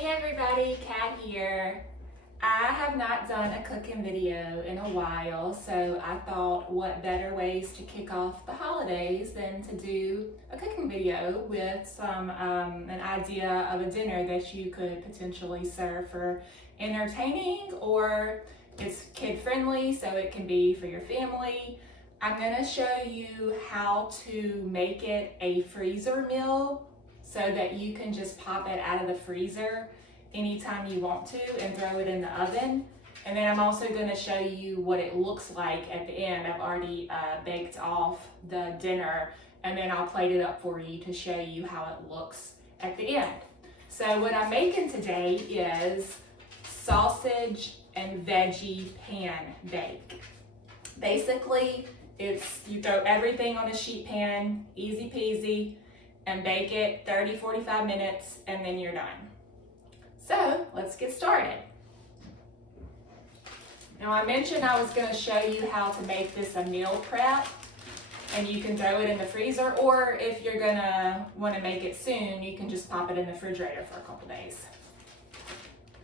Hey everybody, Kat here. I have not done a cooking video in a while, so I thought what better ways to kick off the holidays than to do a cooking video with an idea of a dinner that you could potentially serve for entertaining, or it's kid friendly so it can be for your family. I'm going to show you how to make it a freezer meal so that you can just pop it out of the freezer anytime you want to and throw it in the oven. And then I'm also going to show you what it looks like at the end. I've already baked off the dinner, and then I'll plate it up for you to show you how it looks at the end. So what I'm making today is sausage and veggie pan bake. Basically, you throw everything on a sheet pan, easy peasy, and bake it 30-45 minutes, and then you're done. So let's get started. Now I mentioned I was going to show you how to make this a meal prep, and you can throw it in the freezer, or if you're going to want to make it soon, you can just pop it in the refrigerator for a couple days.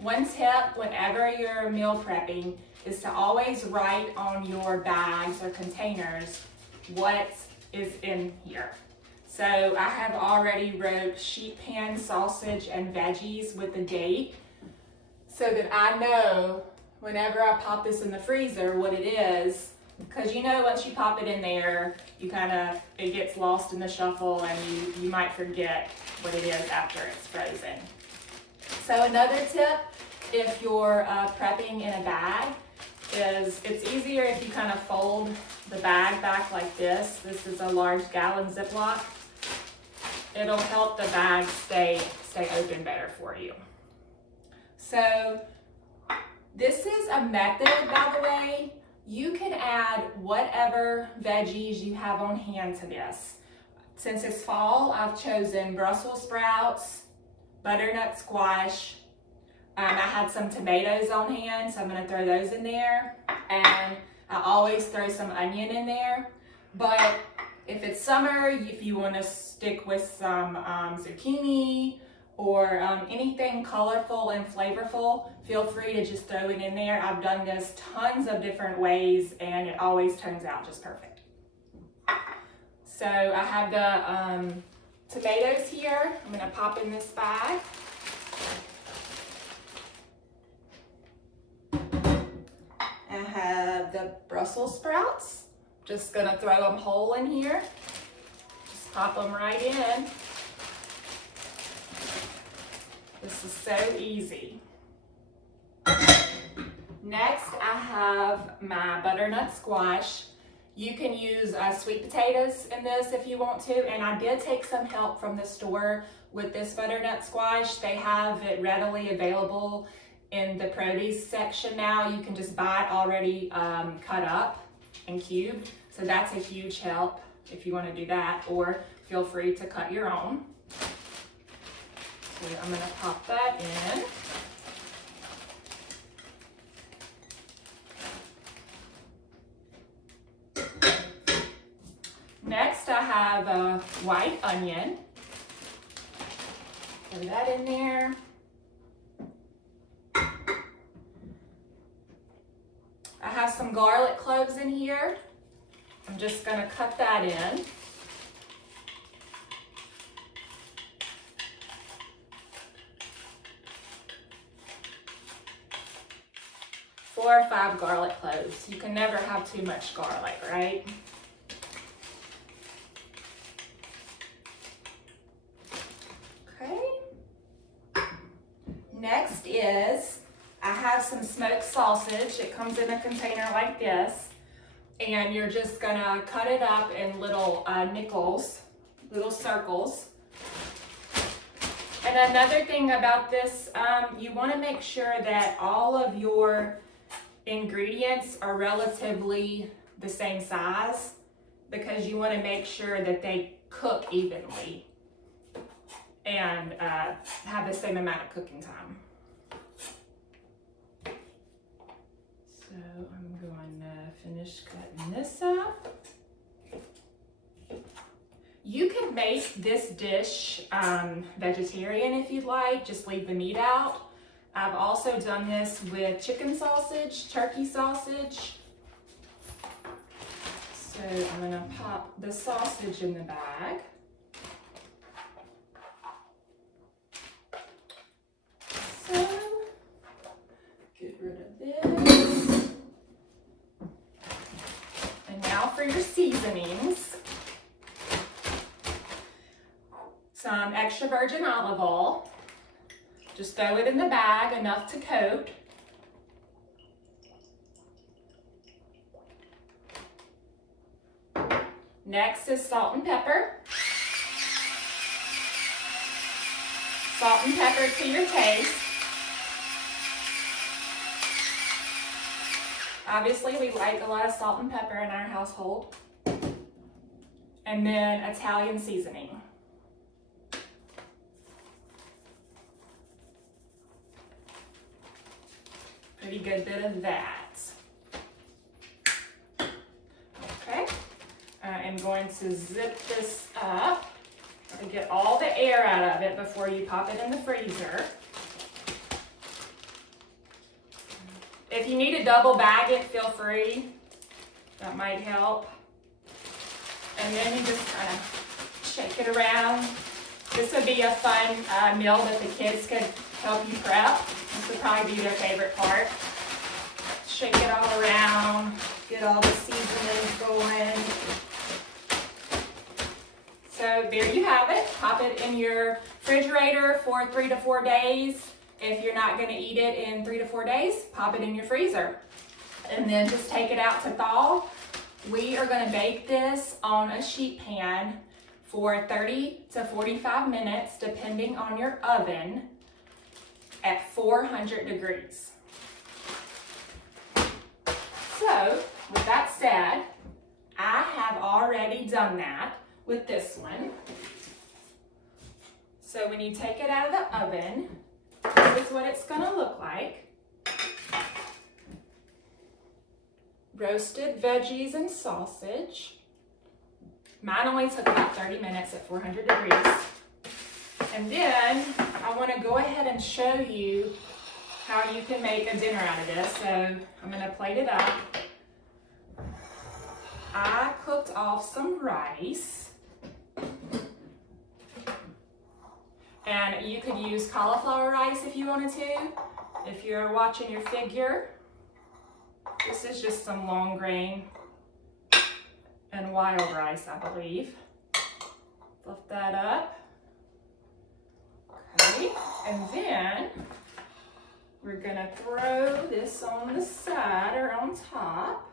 One tip whenever you're meal prepping is to always write on your bags or containers what is in here. So I have already wrote sheet pan sausage and veggies with the date so that I know whenever I pop this in the freezer what it is, because you know once you pop it in there, it gets lost in the shuffle and you might forget what it is after it's frozen. So another tip, if you're prepping in a bag, is it's easier if you kind of fold the bag back like this. This is a large gallon Ziploc. It'll help the bag stay open better for you. So this is a method, by the way. You can add whatever veggies you have on hand to this. Since it's fall, I've chosen Brussels sprouts, butternut squash. I had some tomatoes on hand, so I'm going to throw those in there. And I always throw some onion in there. But if it's summer, if you want to stick with some zucchini or anything colorful and flavorful, feel free to just throw it in there. I've done this tons of different ways, and it always turns out just perfect. So I have the tomatoes here. I'm going to pop in this bag. I have the Brussels sprouts. Just gonna throw them whole in here. Just pop them right in. This is so easy. Next, I have my butternut squash. You can use sweet potatoes in this if you want to, and I did take some help from the store with this butternut squash. They have it readily available in the produce section now. You can just buy it already cut up and cubed, so that's a huge help if you want to do that, or feel free to cut your own. So I'm going to pop that in. Next, I have a white onion. Throw that in there. I have some garlic cloves in here. I'm just going to cut that in. Four or five garlic cloves. You can never have too much garlic, right? Okay. Next is I have some smoked sausage. It comes in a container like this, and you're just gonna cut it up in little nickels, little circles. And another thing about this, you wanna make sure that all of your ingredients are relatively the same size, because you wanna make sure that they cook evenly and have the same amount of cooking time. So I'm going to finish cutting this up. You can make this dish vegetarian if you'd like, just leave the meat out. I've also done this with chicken sausage, turkey sausage. So I'm gonna pop the sausage in the bag. So, get rid of this. And now for your seasonings. Some extra virgin olive oil. Just throw it in the bag, enough to coat. Next is salt and pepper. Salt and pepper to your taste. Obviously, we like a lot of salt and pepper in our household. And then Italian seasoning. Pretty good bit of that. Okay, I'm going to zip this up to get all the air out of it before you pop it in the freezer. If you need to double bag it, feel free. That might help. And then you just kind of shake it around. This would be a fun meal that the kids could help you prep. This would probably be their favorite part. Shake it all around, get all the seasonings going. So there you have it. Pop it in your refrigerator for 3 to 4 days. If you're not going to eat it in 3 to 4 days, pop it in your freezer. And then just take it out to thaw. We are going to bake this on a sheet pan for 30 to 45 minutes, depending on your oven, at 400 degrees. So, with that said, I have already done that with this one. So when you take it out of the oven, this is what it's going to look like. Roasted veggies and sausage. Mine only took about 30 minutes at 400 degrees. And then I want to go ahead and show you how you can make a dinner out of this. So I'm going to plate it up. I cooked off some rice. And you could use cauliflower rice if you wanted to. If you're watching your figure, this is just some long grain and wild rice, I believe. Lift that up. Okay, and then we're gonna throw this on the side or on top,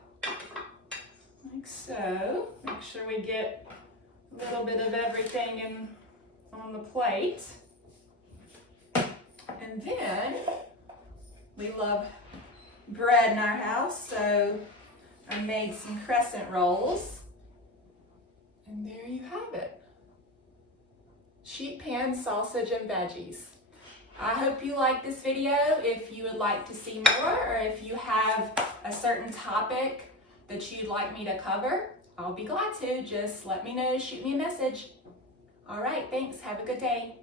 like so. Make sure we get a little bit of everything on the plate. And then, we love bread in our house, so I made some crescent rolls. And there you have it. Sheet pan sausage and veggies. I hope you like this video. If you would like to see more, or if you have a certain topic that you'd like me to cover, I'll be glad to. Just let me know, shoot me a message. All right, thanks. Have a good day.